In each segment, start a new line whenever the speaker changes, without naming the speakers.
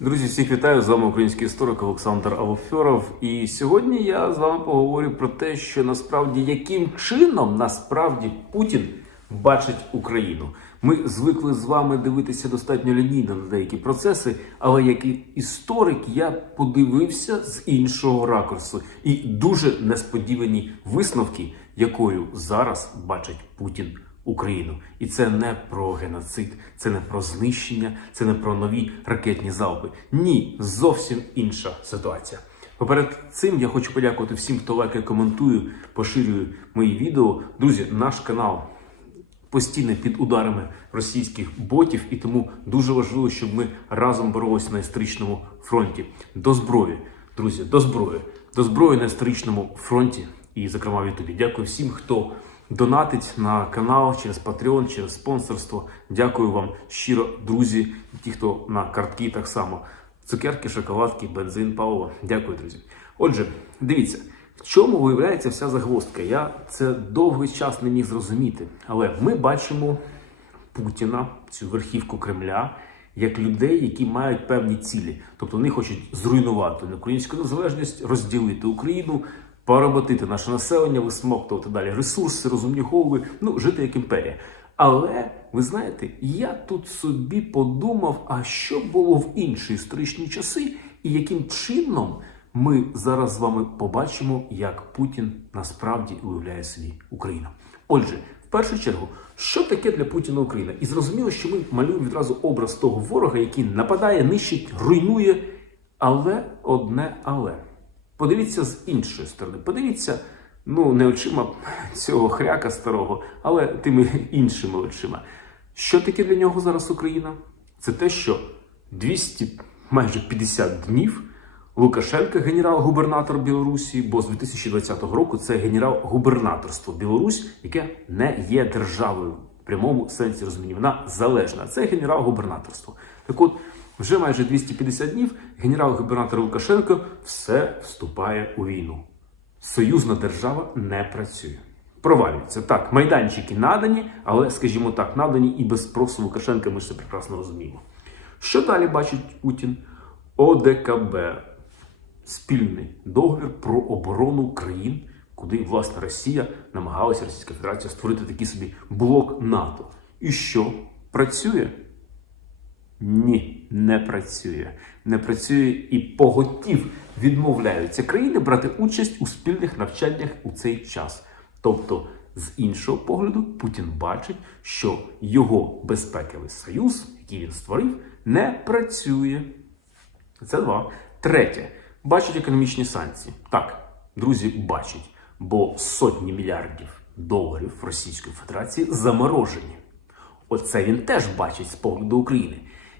Друзі, всіх вітаю! З вами український історик Олександр Алофьоров. І сьогодні я з вами поговорю про те, що насправді яким чином насправді Путін бачить Україну. Ми звикли з вами дивитися достатньо лінійно на деякі процеси, але як історик я подивився з іншого ракурсу і дуже несподівані висновки, якою зараз бачить Путін Україну. І це не про геноцид, це не про знищення, це не про нові ракетні залпи. Ні, зовсім інша ситуація. Поперед цим я хочу подякувати всім, хто лайкає, коментує, поширює мої відео. Друзі, наш канал постійно під ударами російських ботів, і тому дуже важливо, щоб ми разом боролися на історичному фронті. До зброї, друзі, до зброї, до зброї на історичному фронті. І, зокрема, від тобі. Дякую всім, хто донатить на канал через Patreon, через спонсорство. Дякую вам щиро, друзі, ті, хто на картки так само. Цукерки, шоколадки, бензин, паливо. Дякую, друзі. Отже, дивіться, в чому виявляється вся загвоздка. Я це довгий час не міг зрозуміти, але ми бачимо Путіна, цю верхівку Кремля. Як людей, які мають певні цілі, тобто вони хочуть зруйнувати українську незалежність, розділити Україну, поработити наше населення, висмоктувати далі ресурси, розумні голови, ну жити як імперія. Але ви знаєте, я тут собі подумав, а що було в інші історичні часи, і яким чином ми зараз з вами побачимо, як Путін насправді уявляє собі Україну. Отже, в першу чергу, що таке для Путіна Україна? І зрозуміло, що ми малюємо відразу образ того ворога, який нападає, нищить, руйнує. Але одне але. Подивіться з іншої сторони. Подивіться, ну, не очима цього хряка старого, але тими іншими очима. Що таке для нього зараз Україна? Це те, що 200, майже 50 днів Лукашенко, генерал-губернатор Білорусі, бо з 2020 року це генерал-губернаторство Білорусь, яке не є державою в прямому сенсі розуміння. Вона залежна. Це генерал-губернаторство. Так от. Вже майже 250 днів генерал-губернатор Лукашенко все вступає у війну. Союзна держава не працює. Провалюється так, майданчики надані, але, скажімо так, надані і без спросу Лукашенка, ми ж прекрасно розуміємо. Що далі бачить Путін? ОДКБ спільний договір про оборону країн, куди власне Росія намагалася Російська Федерація створити такий собі блок НАТО. І що працює? Ні, не працює. Не працює і поготів відмовляються країни брати участь у спільних навчаннях у цей час. Тобто, з іншого погляду, Путін бачить, що його безпековий союз, який він створив, не працює. Це два. Третє, бачить економічні санкції. Так, друзі, бачать, бо сотні мільярдів доларів Російської Федерації заморожені. Оце він теж бачить з погляду України.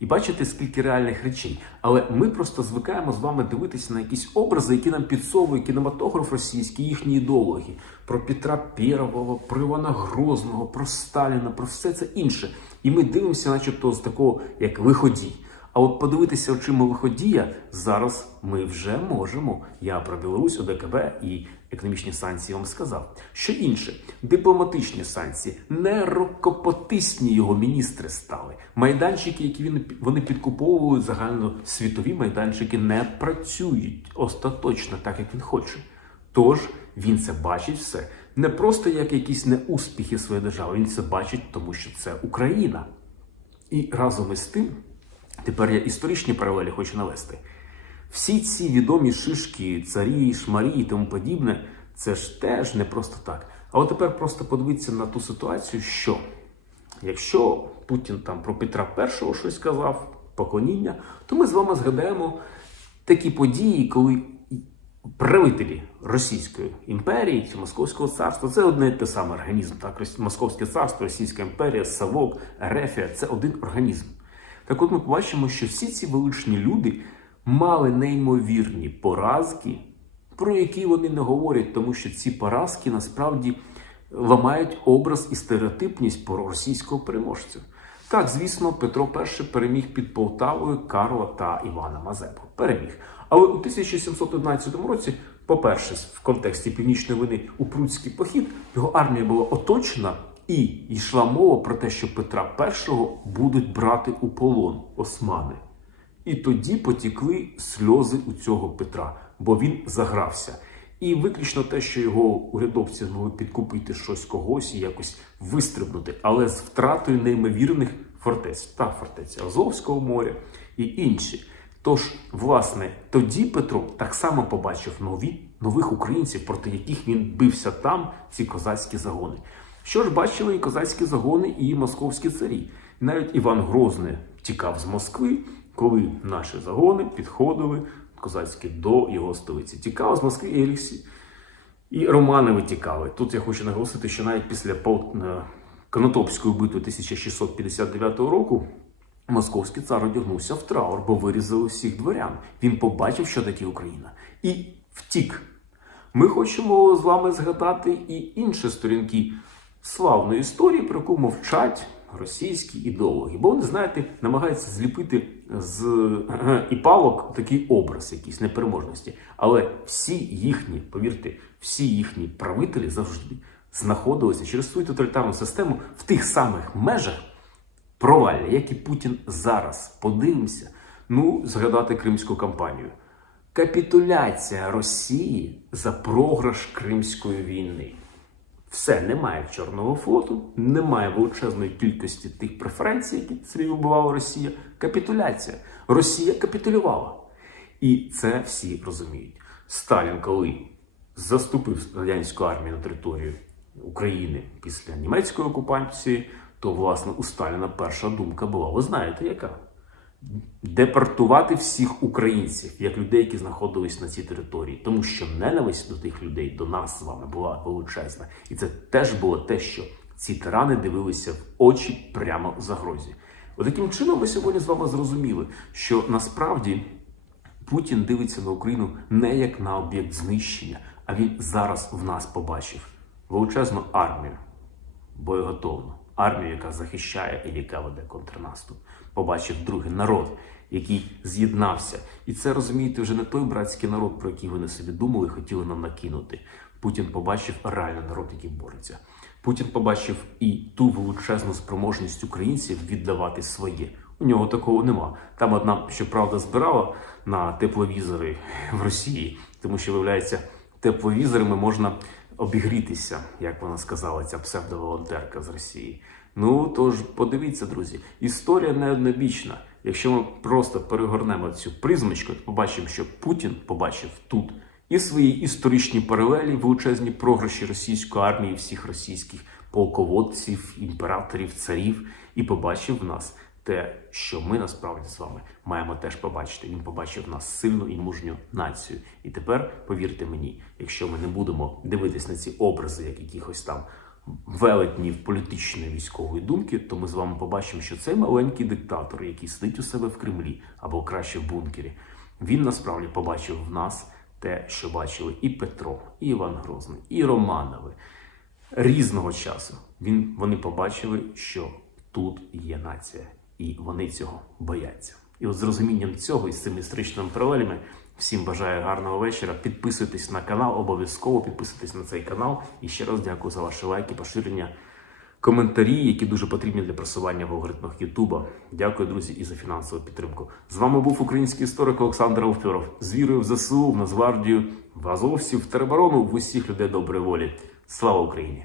І бачите, скільки реальних речей. Але ми просто звикаємо з вами дивитися на якісь образи, які нам підсовує кінематограф російський, їхні ідеологи. Про Петра Первого, про Івана Грозного, про Сталіна, про все це інше. І ми дивимося, начебто, з такого як виходій. А от подивитися очима лиходія зараз ми вже можемо. Я про Білорусь, ОДКБ і економічні санкції вам сказав. Що інше, дипломатичні санкції, не рукопотисні його міністри стали. Майданчики, які він вони підкуповували загально світові майданчики, не працюють остаточно так, як він хоче. Тож він це бачить все не просто як якісь неуспіхи своєї держави. Він це бачить, тому що це Україна. І разом із тим. Тепер я історичні паралелі хочу навести. Всі ці відомі шишки, царі, шмарі і тому подібне, це ж теж не просто так. А от тепер просто подивіться на ту ситуацію, що якщо Путін там про Петра І щось казав, поклоніння, то ми з вами згадаємо такі події, коли правителі Російської імперії чи Московського царства це одне і те саме організм. Так, Московське царство, Російська імперія, Савок, Ерефія це один організм. Так от ми побачимо, що всі ці величні люди мали неймовірні поразки, про які вони не говорять, тому що ці поразки насправді е, ламають образ і стереотипність про російського переможця. Так, звісно, Петро І переміг під Полтавою Карла та Івана Мазепу. Переміг. Але у 1711 році, по-перше, в контексті північної вини у Пруцький похід його армія була оточена. І йшла мова про те, що Петра І будуть брати у полон османи. І тоді потікли сльози у цього Петра, бо він загрався. І виключно те, що його урядовці змогли ну, підкупити щось когось і якось вистрибнути, але з втратою неймовірних фортець та фортеця Азовського моря і інші. Тож, власне, тоді Петро так само побачив нові нових українців, проти яких він бився там, ці козацькі загони. Що ж бачили і козацькі загони, і московські царі. навіть Іван Грозний тікав з Москви, коли наші загони підходили козацькі до його столиці. Тікав з Москви Еліксі. І Романи витікали. Тут я хочу наголосити, що навіть після е, Конотопської битви 1659 року московський цар одягнувся в траур, бо вирізали всіх дворян. Він побачив, що таке Україна, і втік. Ми хочемо з вами згадати і інші сторінки славну історію, про яку мовчать російські ідеологи. Бо вони, знаєте, намагаються зліпити з е, і палок такий образ якийсь непереможності. Але всі їхні, повірте, всі їхні правителі завжди знаходилися через свою тоталітарну систему в тих самих межах провалля, як і Путін зараз. Подивимося, ну, згадати Кримську кампанію. Капітуляція Росії за програш Кримської війни. Все, немає Чорного флоту, немає величезної кількості тих преференцій, які собі вибивала Росія. Капітуляція. Росія капітулювала. І це всі розуміють. Сталін, коли заступив радянську армію на територію України після німецької окупації, то, власне, у Сталіна перша думка була: ви знаєте, яка? депортувати всіх українців як людей, які знаходились на цій території, тому що ненависть до тих людей до нас з вами була величезна, і це теж було те, що ці тирани дивилися в очі прямо загрозі. Таким чином, ми сьогодні з вами зрозуміли, що насправді Путін дивиться на Україну не як на об'єкт знищення, а він зараз в нас побачив величезну армію боєготовну армію, яка захищає і яка веде контрнаступ. Побачив другий народ, який з'єднався. І це розумієте, вже не той братський народ, про який вони собі думали, і хотіли нам накинути. Путін побачив реальний народ, який бореться. Путін побачив і ту величезну спроможність українців віддавати своє. У нього такого нема. Там одна, щоправда, збирала на тепловізори в Росії, тому що виявляється, тепловізорами можна обігрітися, як вона сказала, ця псевдоволонтерка з Росії. Ну тож подивіться, друзі, історія не однобічна. Якщо ми просто перегорнемо цю призмочку, то побачимо, що Путін побачив тут і свої історичні паралелі, величезні програші російської армії, всіх російських полководців, імператорів, царів, і побачив в нас те, що ми насправді з вами маємо теж побачити. Він побачив нас сильну і мужню націю. І тепер, повірте мені, якщо ми не будемо дивитись на ці образи, як якихось там велетнів політичної військової думки, то ми з вами побачимо, що цей маленький диктатор, який сидить у себе в Кремлі або краще в бункері, він насправді побачив в нас те, що бачили і Петро, і Іван Грозний, і Романови різного часу. Він вони побачили, що тут є нація і вони цього бояться. І от з розумінням цього і з цими історичними паралелями всім бажаю гарного вечора. Підписуйтесь на канал, обов'язково підписуйтесь на цей канал. І ще раз дякую за ваші лайки, поширення, коментарі, які дуже потрібні для просування в алгоритмах Ютуба. Дякую, друзі, і за фінансову підтримку. З вами був український історик Олександр Авфьоров. З вірою в ЗСУ, в Нацгвардію, в Азовців, в Тереборону, в усіх людей доброї волі. Слава Україні!